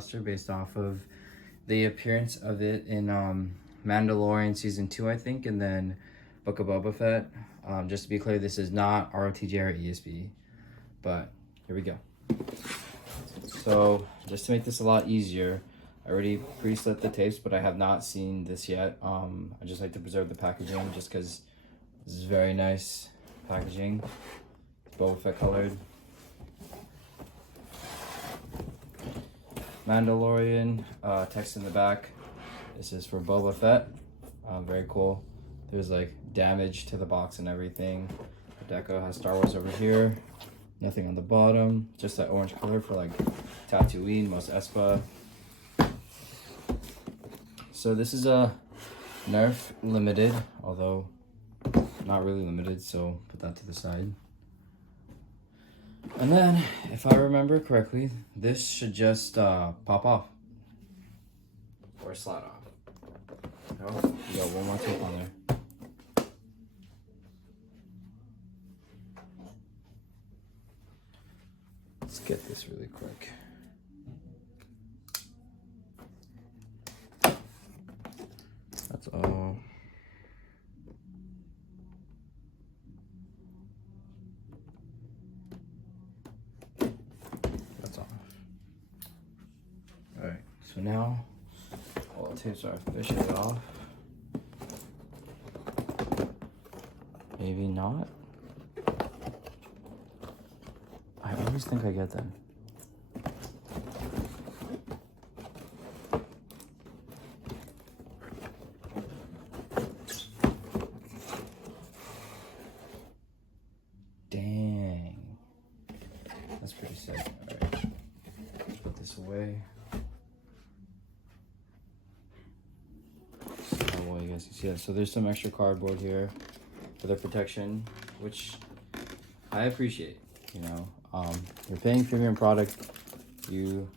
blaster based off of the appearance of it in Mandalorian Season 2, I think, and then Book of Boba Fett. Just to be clear, this is not ROTJ or ESB, but here we go. So just to make this a lot easier, I already pre-slit the tapes, but I have not seen this yet. I just like to preserve the packaging just because this is very nice packaging. It's Boba Fett colored. Mandalorian text in the back. This is for Boba Fett. Very cool. There's like damage to the box and everything. The deco has Star Wars over here. Nothing on the bottom. Just that orange color for like Tatooine, Mos Espa. So this is a Nerf limited, although not really limited, so put that to the side. And then, if I remember correctly, this should just pop off. Or slide off. Oh, you got one more tape on there. Let's get this really quick. That's all. That's off. Alright, so now all the tapes are officially off. Maybe not. I always think I get them. Dang. That's pretty sick. Alright. Put this away. So well, you guys can see that. So there's some extra cardboard here for the protection, which I appreciate. You know, you're paying premium product,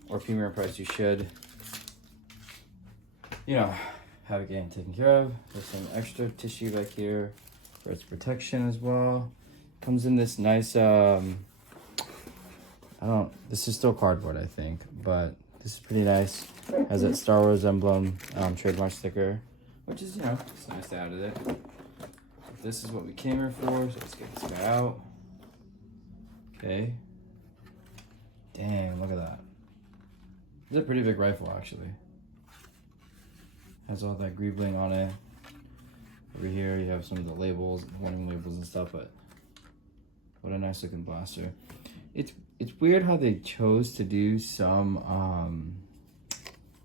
or premium price, you should, you know, have it getting taken care of. There's some extra tissue back here for its protection as well. Comes in this nice, this is still cardboard, I think, but this is pretty nice. Has that Star Wars emblem, trademark sticker, which is, you know, it's nice to add it. This is what we came here for, so let's get this guy out. Okay. Damn, look at that. It's a pretty big rifle, actually. Has all that greebling on it. Over here, you have some of the labels, warning labels and stuff, but what a nice looking blaster. It's weird how they chose to do some,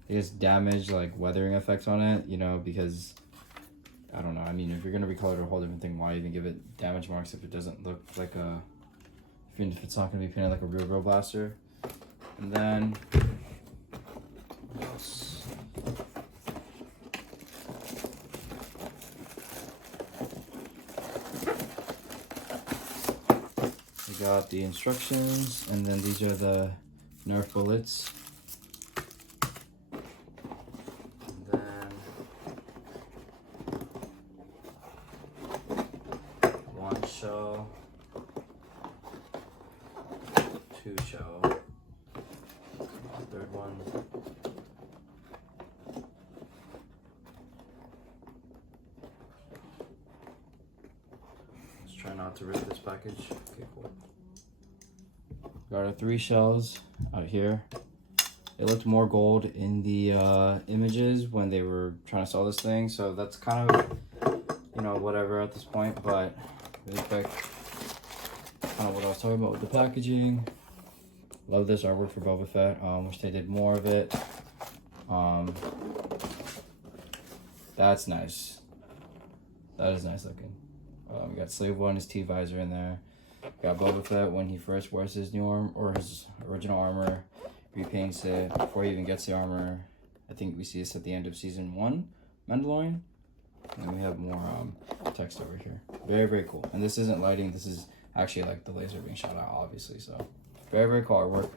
I guess, damage, like weathering effects on it, you know, because, I don't know, I mean, if you're going to recolor it a whole different thing, why even give it damage marks if it doesn't look like a, even if it's not going to be painted like a real blaster. And then, what else? We got the instructions, and then these are the Nerf bullets. And then one shell. 2 shell, third one, let's try not to rip this package. Okay, cool. Got our 3 shells out here. It looked more gold in the images when they were trying to sell this thing, so that's kind of, you know, whatever at this point, but really quick, kind of what I was talking about with the packaging. Love this artwork for Boba Fett. Wish they did more of it. That's nice. That is nice looking. We got Slave One, his T-visor in there. Got Boba Fett when he first wears his new armor, or his original armor. Repaints it before he even gets the armor. I think we see this at the end of Season 1, Mandalorian. And then we have more text over here. Very, very cool. And this isn't lighting. This is actually like the laser being shot out, obviously. So very, very cool artwork.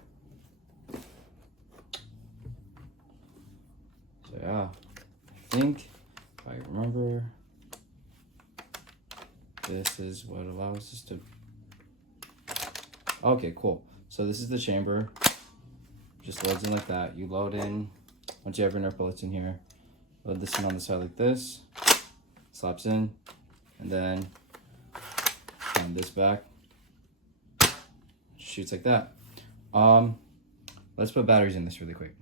So yeah, I think if I remember, this is what allows us to. Okay, cool. So this is the chamber. just loads in like that. You load in, once you have your Nerf bullets in here, load this in on the side like this, slaps in, and then on this back, shoots like that. Let's put batteries in this really quick.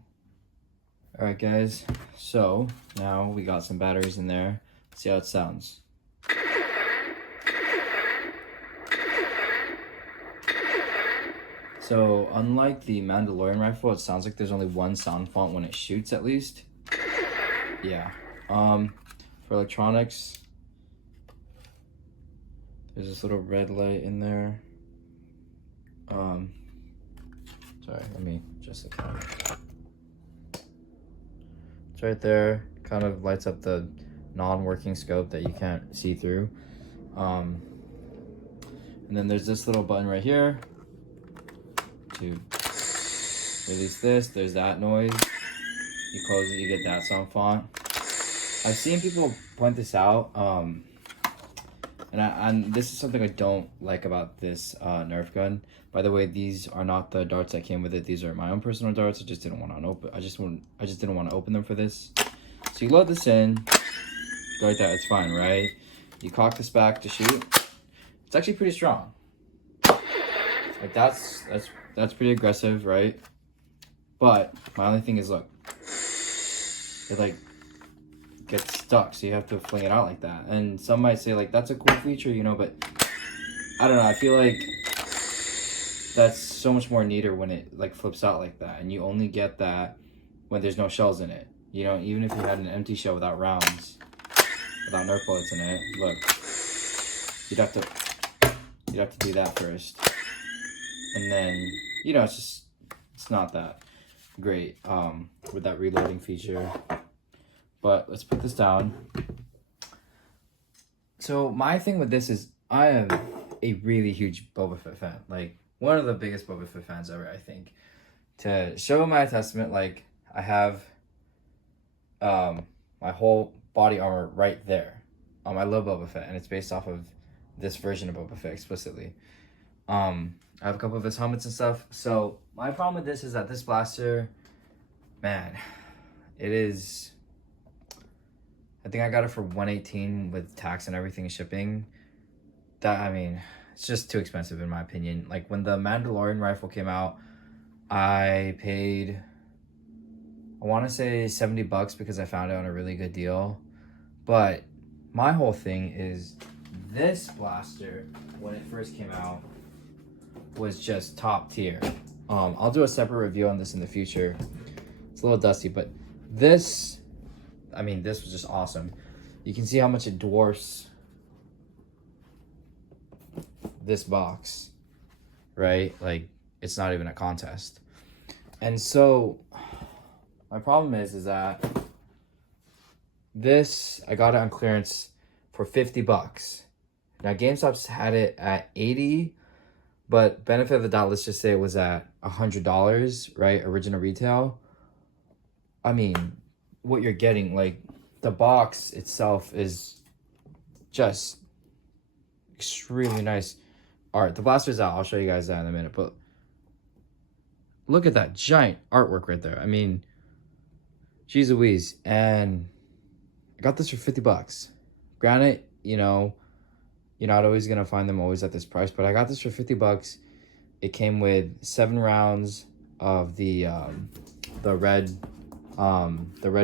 All right, guys, so now we got some batteries in there. Let's see how it sounds. So unlike the Mandalorian rifle, it sounds like there's only one sound font when it shoots, at least. Yeah. For electronics, there's this little red light in there. Sorry, let me adjust the camera. It's right there. Kind of lights up the non-working scope that you can't see through. And then there's this little button right here to release this. There's that noise. You close it, you get that sound font. I've seen people point this out, and this is something I don't like about this Nerf gun. By the way, these are not the darts that came with it. These are my own personal darts. I just didn't want to open. I just didn't want to open them for this. So you load this in, go like that. It's fine, right? You cock this back to shoot. It's actually pretty strong. Like that's pretty aggressive, right? But my only thing is, look, it like gets stuck, so you have to fling it out like that. And some might say like that's a cool feature, you know, but I don't know. I feel like that's so much more neater when it like flips out like that, and you only get that when there's no shells in it. You know, even if you had an empty shell without rounds, without Nerf bullets in it, look, you'd have to do that first, and then, you know, it's not that great with that reloading feature. But let's put this down. So my thing with this is I am a really huge Boba Fett fan, like one of the biggest Boba Fett fans ever, I think. To show my testament, like I have my whole body armor right there. I love Boba Fett, and it's based off of this version of Boba Fett explicitly. I have a couple of his helmets and stuff. So my problem with this is that this blaster, man, it is, I think I got it for $118 with tax and everything shipping. That, I mean, it's just too expensive in my opinion. Like when the Mandalorian rifle came out, I paid, I want to say $70 because I found it on a really good deal. But my whole thing is this blaster, when it first came out, was just top tier. I'll do a separate review on this in the future. It's a little dusty, but this, I mean, this was just awesome. You can see how much it dwarfs this box, right? Like, it's not even a contest. And so my problem is that this, I got it on clearance for $50. Now GameStop's had it at $80, but benefit of the doubt, let's just say it was at $100, right? Original retail. I mean, what you're getting, like the box itself is just extremely nice art. The blaster's out. I'll show you guys that in a minute, but look at that giant artwork right there. I mean, geez Louise. And I got this for $50. Granted, you know, you're not always gonna find them always at this price, but I got this for $50. It came with 7 rounds of the red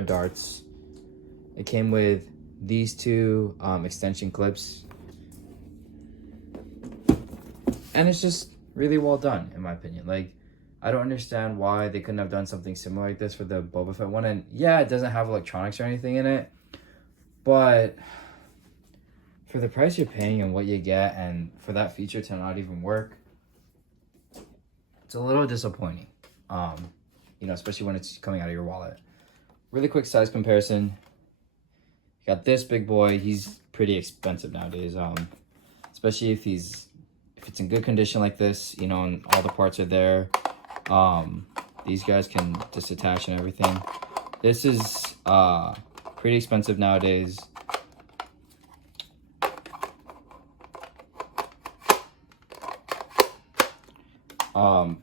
darts. It came with these 2 extension clips, and it's just really well done in my opinion. Like, I don't understand why they couldn't have done something similar like this for the Boba Fett one. And yeah, it doesn't have electronics or anything in it, but for the price you're paying and what you get, and for that feature to not even work, it's a little disappointing. You know, especially when it's coming out of your wallet. Really quick size comparison. You got this big boy. He's pretty expensive nowadays. Especially if it's in good condition like this, you know, and all the parts are there. These guys can disattach and everything. This is pretty expensive nowadays.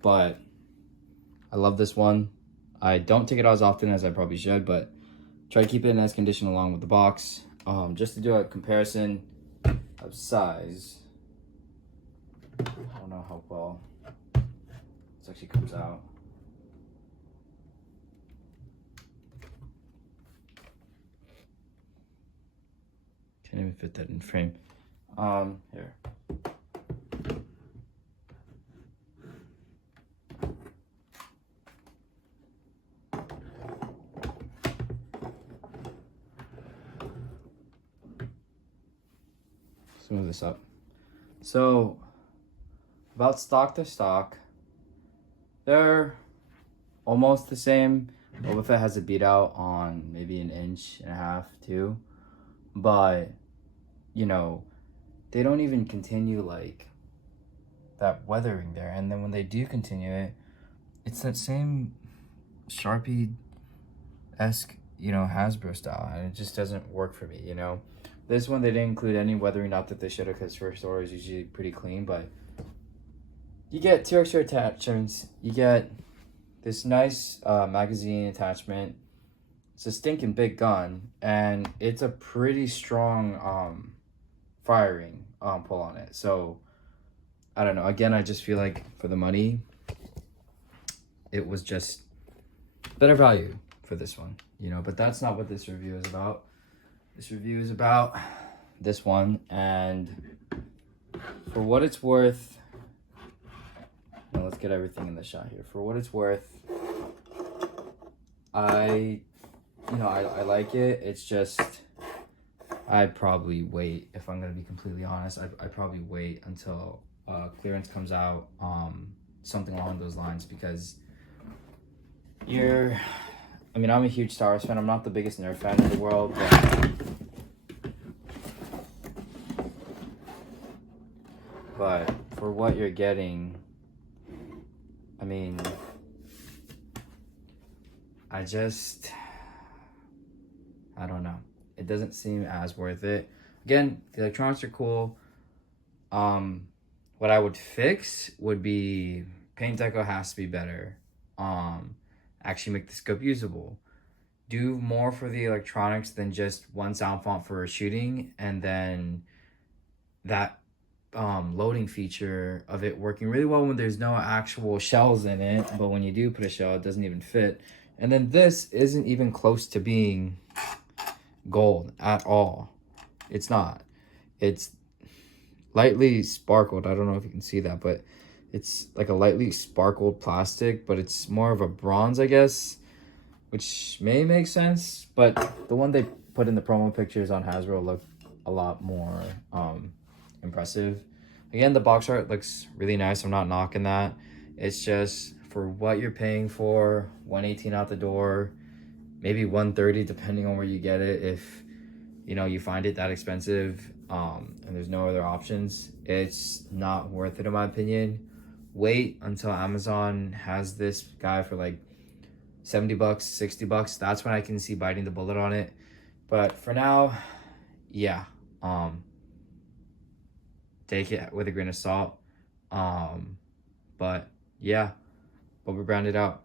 But I love this one. I don't take it out as often as I probably should, but try to keep it in nice condition along with the box. Just to do a comparison of size. I don't know how well this actually comes out. Can't even fit that in frame. Here. Let's move this up. So, about stock to stock, they're almost the same. Boba Fett has a beat out on maybe 1.5 inches, 2. But, you know, they don't even continue like that weathering there. And then when they do continue it, it's that same Sharpie-esque, you know, Hasbro style. And it just doesn't work for me, you know. This one, they didn't include any weathering, not that they should have, because first store is usually pretty clean. But you get 2 extra attachments. You get this nice magazine attachment. It's a stinking big gun, and it's a pretty strong firing pull on it. So I don't know. Again, I just feel like for the money, it was just better value for this one, you know. But that's not what this review is about. This review is about this one, and for what it's worth, now let's get everything in the shot here. For what it's worth, I like it. It's just, I'd probably wait, if I'm gonna be completely honest. I'd probably wait until clearance comes out, something along those lines, because I'm a huge Star Wars fan. I'm not the biggest Nerf fan in the world, but for what you're getting, I mean, I don't know. It doesn't seem as worth it. Again, the electronics are cool. What I would fix would be paint deco has to be better. Actually make the scope usable. Do more for the electronics than just one sound font for shooting, and then that loading feature of it working really well when there's no actual shells in it, but when you do put a shell, it doesn't even fit. And then this isn't even close to being gold at all. It's not. It's lightly sparkled. I don't know if you can see that, but it's like a lightly sparkled plastic, but it's more of a bronze, I guess, which may make sense. But the one they put in the promo pictures on Hasbro looked a lot more impressive. Again, the box art looks really nice. I'm not knocking that. It's just for what you're paying for, $118 out the door, maybe $130 depending on where you get it. If you know you find it that expensive and there's no other options, it's not worth it in my opinion. Wait until Amazon has this guy for like $70, $60. That's when I can see biting the bullet on it. But for now, yeah, take it with a grain of salt. But yeah, Boba branded out.